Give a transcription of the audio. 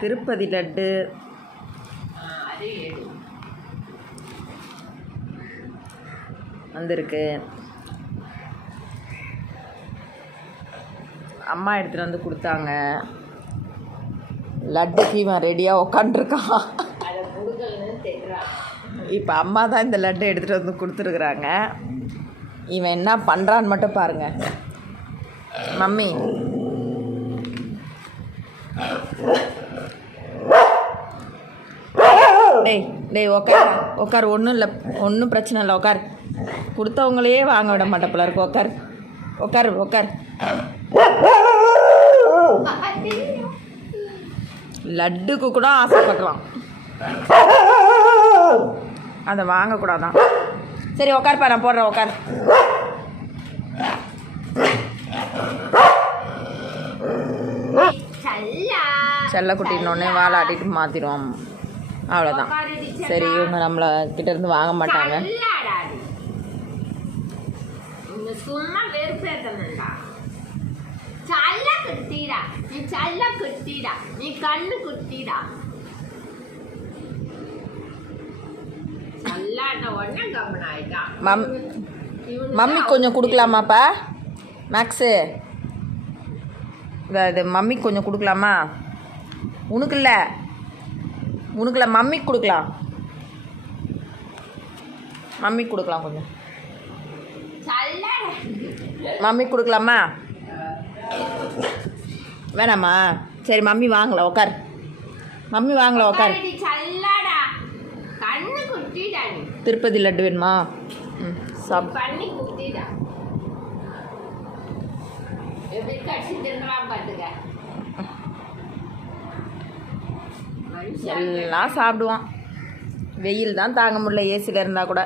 திருப்பதி லட்டு வந்திருக்கு. அம்மா எடுத்துகிட்டு வந்து கொடுத்தாங்க. லட்டுக்கு இவன் ரெடியாக உக்காண்ட்ருக்கான். இப்போ அம்மா தான் இந்த லட்டு எடுத்துகிட்டு வந்து கொடுத்துருக்குறாங்க. இவன் என்ன பண்ணுறான்னு மட்டும் பாருங்கள். மம்மி டேய் டேய் உக்கார் உக்கார். ஒன்றும் இல்லை, ஒன்றும் பிரச்சனை இல்லை, உக்கார். கொடுத்தவங்களையே வாங்க விட மாட்டேன் போல இருக்கு. உக்கார் உக்கார் உக்கார். லட்டுக்கு கூட ஆசைப்படலாம், அதை வாங்கக்கூடாதான். சரி உக்கார்ப்பா, நான் போடுறேன், உக்கார். செல்ல குட்டினோடனே வாழை ஆட்டிட்டு மாற்றிடுவோம், அவ்வளோதான். சரி, இவங்க நம்மளை கிட்டேருந்து வாங்க மாட்டாங்க. சும்மா வெறுப்பேத்தனடா. சல்ல குட்டிடா, நீ சல்ல குட்டிடா, நீ கண்ணு குட்டிடா. சல்லாட்ட உடனே கவனம் ஆயிட்டான். மம்மி கொஞ்சம் கொடுக்கலாமாப்பா? மேக்ஸு இது மம்மி கொஞ்சம் கொடுக்கலாமா? உனக்கு இல்லை, மம்மிக்கு கொடுக்கலாம். மம்மிக்கு கொடுக்கலாம், கொஞ்சம் மம்மி கொடுக்கலாமா? வேணாமா? சரி, மம்மி வாங்கல, உக்கார். மம்மி வாங்கல, உக்கார். திருப்பதி லட்டு வேணுமா? சாப் எல்லாம் சாப்பிடுவான். வெயில் தான் தாங்க முடியல, ஏசியில் இருந்தால் கூட.